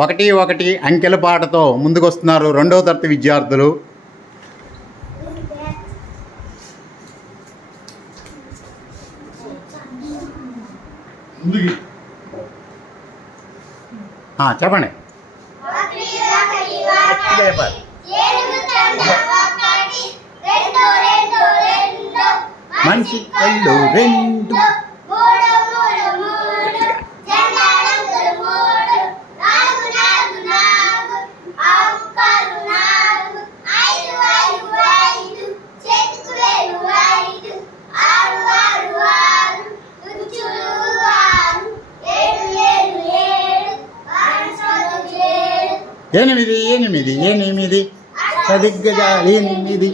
ఒకటి ఒకటి అంకెల పాటతో ముందుకొస్తున్నారు 2వ తరగతి విద్యార్థులు. చెప్పండి. మనిషి కళ్ళు రెండు, ఎనిమిది ఎనిమిది ఎనిమిది సరిగ్గా ఎనిమిది.